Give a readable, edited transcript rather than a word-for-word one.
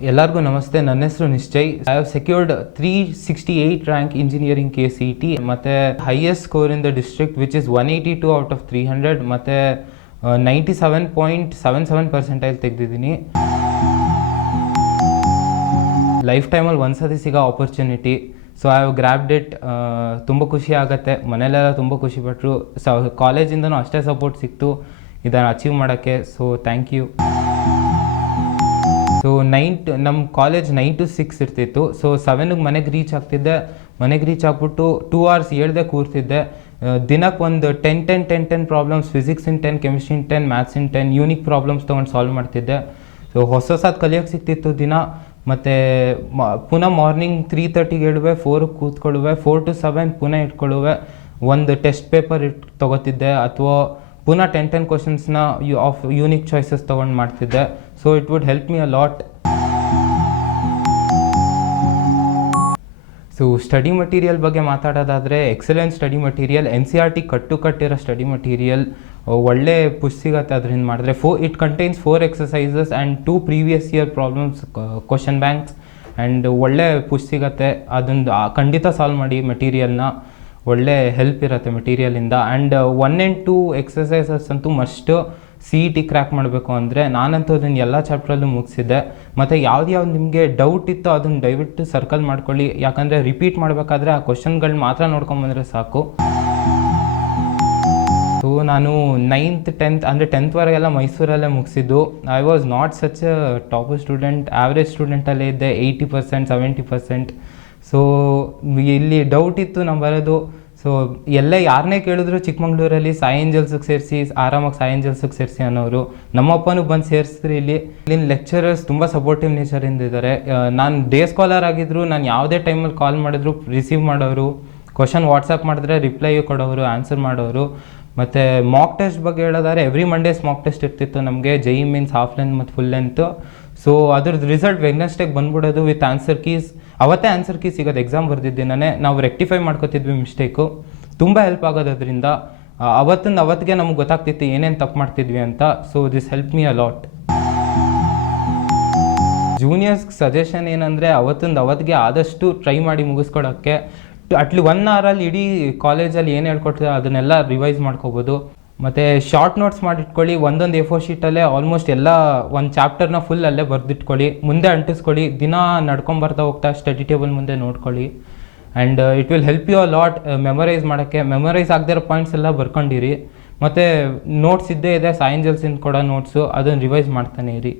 ಎಲ್ಲರಿಗೂ ನಮಸ್ತೆ. ನನ್ನ ಹೆಸರು Nishchay. I have secured 368 rank engineering KCET ಮತ್ತು highest score in the district which is 182 out of 300 ಮತ್ತು 97.77% ತೆಗೆದಿದ್ದೀನಿ. ಲೈಫ್ ಟೈಮಲ್ಲಿ ಒಂದ್ಸತಿ ಸಿಗೋ opportunity, so I have grabbed it. ತುಂಬ ಖುಷಿ ಆಗುತ್ತೆ, ಮನೇಲೆಲ್ಲ ತುಂಬ ಖುಷಿಪಟ್ಟರು. ಕಾಲೇಜಿಂದನೂ ಅಷ್ಟೇ ಸಪೋರ್ಟ್ ಸಿಕ್ತು ಇದನ್ನು ಅಚೀವ್ ಮಾಡೋಕ್ಕೆ. So thank you. ಸೊ ನಮ್ಮ ಕಾಲೇಜ್ 9 to 6 ಇರ್ತಿತ್ತು. ಸೊ 7ಗೆ ಮನೆಗೆ ರೀಚ್ ಆಗ್ತಿದ್ದೆ. ಮನೆಗೆ ರೀಚ್ ಆಗ್ಬಿಟ್ಟು 2 hours ಹೇಳ್ದೆ ಕೂರ್ತಿದ್ದೆ. ದಿನಕ್ಕೆ ಒಂದು 10 problems, physics in 10, chemistry in 10, maths in 10, unique problems ತೊಗೊಂಡು ಸಾಲ್ವ್ ಮಾಡ್ತಿದ್ದೆ. ಸೊ ಹೊಸದು ಕಲಿಯೋಕ್ಕೆ ಸಿಗ್ತಿತ್ತು ದಿನ. ಮತ್ತು ಪುನಃ ಮಾರ್ನಿಂಗ್ 3:30ಗೆ ಹೇಳುವೆ, 4ಕ್ಕೆ ಕೂತ್ಕೊಳ್ಳುವೆ, 4 to 7 ಪುನಃ ಇಟ್ಕೊಳ್ಳುವೆ. ಒಂದು ಟೆಸ್ಟ್ ಪೇಪರ್ ತೊಗೋತಿದ್ದೆ, ಅಥವಾ ಪುನಃ 10 ಕ್ವಶನ್ಸ್ನ ಆಫ್ ಯೂನಿಕ್ ಚಾಯ್ಸಸ್ ತೊಗೊಂಡು ಮಾಡ್ತಿದ್ದೆ. So it would help me a lot. So study material ಬಗ್ಗೆ ಮಾತಾಡೋದಾದರೆ, ಎಕ್ಸಲೆಂಟ್ ಸ್ಟಡಿ ಮಟೀರಿಯಲ್, NCERT ಕಟ್ಟಿರೋ ಸ್ಟಡಿ ಮಟೀರಿಯಲ್. ಒಳ್ಳೆ ಪುಷ್ ಸಿಗುತ್ತೆ ಅದರಿಂದ ಮಾಡಿದ್ರೆ. It contains 4 exercises and 2 previous year problems, question banks, and ಒಳ್ಳೆ ಪುಷ್ ಸಿಗುತ್ತೆ. ಅದೊಂದು ಖಂಡಿತ ಸಾಲ್ವ್ ಮಾಡಿ. ಮೆಟೀರಿಯಲ್ನ ಒಳ್ಳೆ ಹೆಲ್ಪ್ ಇರುತ್ತೆ ಮೆಟೀರಿಯಲಿಂದ. ಆ್ಯಂಡ್ 1 and 2 ಎಕ್ಸಸೈಸಸ್ ಅಂತೂ ಮಸ್ಟ್ CET ಕ್ರ್ಯಾಕ್ ಮಾಡಬೇಕು ಅಂದರೆ. ನಾನಂತೂ ಅದನ್ನು ಎಲ್ಲ ಚಾಪ್ಟ್ರಲ್ಲೂ ಮುಗಿಸಿದ್ದೆ. ಮತ್ತು ಯಾವ್ದು ನಿಮಗೆ ಡೌಟ್ ಇತ್ತೋ ಅದನ್ನು ದಯವಿಟ್ಟು ಸರ್ಕಲ್ ಮಾಡ್ಕೊಳ್ಳಿ. ಯಾಕಂದರೆ ರಿಪೀಟ್ ಮಾಡಬೇಕಾದ್ರೆ ಆ ಕ್ವಶನ್ಗಳನ್ನ ಮಾತ್ರ ನೋಡ್ಕೊಂಬಂದರೆ ಸಾಕು. ಸೊ ನಾನು 9th 10th ಅಂದರೆ 10th ಮೈಸೂರಲ್ಲೇ ಮುಗಿಸಿದ್ದು. I was not such a topper student, average ಸ್ಟೂಡೆಂಟಲ್ಲೇ ಇದ್ದೆ. 80%, 70%. ಸೊ ಇಲ್ಲಿ ಡೌಟ್ ಇತ್ತು ನಾವು ಬರೋದು. ಸೊ ಎಲ್ಲೇ ಯಾರನ್ನೇ ಕೇಳಿದ್ರು ಚಿಕ್ಕಮಂಗ್ಳೂರಲ್ಲಿ ಸಾಯಿ ಏಂಜಲ್ಸಿಗೆ ಸೇರಿಸಿ, ಆರಾಮಾಗಿ ಸಾಯಿ ಏಂಜಲ್ಸಿಗೆ ಸೇರಿಸಿ ಅನ್ನೋರು. ನಮ್ಮಪ್ಪನೂ ಬಂದು ಸೇರಿಸಿದ್ರು. ಇಲ್ಲಿನ ಲೆಕ್ಚರರ್ಸ್ ತುಂಬ ಸಪೋರ್ಟಿವ್ ನೇಚರಿಂದ ಇದ್ದಾರೆ. ನಾನು ಡೇ ಸ್ಕಾಲರ್ ಆಗಿದ್ರು, ನಾನು ಯಾವುದೇ ಟೈಮಲ್ಲಿ ಕಾಲ್ ಮಾಡಿದ್ರು ರಿಸೀವ್ ಮಾಡೋರು, ಕ್ವಶನ್ ವಾಟ್ಸಪ್ ಮಾಡಿದ್ರೆ ರಿಪ್ಲೈ ಕೊಡೋರು, ಆನ್ಸರ್ ಮಾಡೋರು. ಮತ್ತು ಮಾಕ್ ಟೆಸ್ಟ್ ಬಗ್ಗೆ ಹೇಳೋದಾದ್ರೆ, ಎವ್ರಿ ಮಂಡೇಸ್ ಮಾಕ್ ಟೆಸ್ಟ್ ಇರ್ತಿತ್ತು ನಮಗೆ. JEE ಮೀನ್ಸ್ ಹಾಫ್ ಲೆಂತ್ ಮತ್ತು ಫುಲ್ ಲೆಂತ್. ಸೊ ಅದ್ರದ್ದು ರಿಸಲ್ಟ್ ವೆಡ್ನೆಸ್ಡೇಗೆ ಬಂದ್ಬಿಡೋದು ವಿತ್ ಆನ್ಸರ್ ಕೀಸ್. ಅವತ್ತೇ ಆನ್ಸರ್ ಕೀ ಸಿಗೋದು. ಎಕ್ಸಾಮ್ ಬರ್ದಿದ್ದೇನೆ, ನಾವು ರೆಕ್ಟಿಫೈ ಮಾಡ್ಕೋತಿದ್ವಿ ಮಿಸ್ಟೇಕು. ತುಂಬ ಹೆಲ್ಪ್ ಆಗೋದು ಅದರಿಂದ. ಅವತ್ತಿಗೆ ನಮ್ಗೆ ಗೊತ್ತಾಗ್ತಿತ್ತು ಏನೇನು ತಪ್ಪು ಮಾಡ್ತಿದ್ವಿ ಅಂತ. So this help me a lot. ಜೂನಿಯರ್ಸ್ಗೆ ಸಜೆಷನ್ ಏನಂದರೆ, ಅವತ್ತಿಗೆ ಆದಷ್ಟು ಟ್ರೈ ಮಾಡಿ ಮುಗಿಸ್ಕೊಡೋಕ್ಕೆ. ಅಟ್ಲಿ 1 hour ಇಡೀ ಕಾಲೇಜಲ್ಲಿ ಏನು ಹೇಳ್ಕೊಡ್ತೀರೋ ಅದನ್ನೆಲ್ಲ ರಿವೈಸ್ ಮಾಡ್ಕೋಬೋದು. ಮತ್ತು ಶಾರ್ಟ್ ನೋಟ್ಸ್ ಮಾಡಿಟ್ಕೊಳ್ಳಿ. ಒಂದೊಂದು A4 ಶೀಟಲ್ಲೇ ಆಲ್ಮೋಸ್ಟ್ ಎಲ್ಲ ಒಂದು ಚಾಪ್ಟರ್ನ ಫುಲ್ ಅಲ್ಲೇ ಬರೆದಿಟ್ಕೊಳ್ಳಿ, ಮುಂದೆ ಅಂಟಿಸ್ಕೊಳ್ಳಿ. ದಿನ ನಡ್ಕೊಂಬರ್ತಾ ಹೋಗ್ತಾ ಸ್ಟಡಿ ಟೇಬಲ್ ಮುಂದೆ ನೋಡ್ಕೊಳ್ಳಿ. And it will help you a lot memorise ಮಾಡೋಕ್ಕೆ. ಮೆಮೊರೈಸ್ ಆಗದಿರೋ ಪಾಯಿಂಟ್ಸ್ ಎಲ್ಲ ಬರ್ಕೊಂಡಿರಿ. ಮತ್ತು ನೋಟ್ಸ್ ಇದ್ದೇ ಇದೆ, ಸಾಯಿ ಏಂಜಲ್ಸಿಂದ ಕೊಡೋ ನೋಟ್ಸು, ಅದನ್ನು ರಿವೈಸ್ ಮಾಡ್ತಾನೆ ಇರಿ.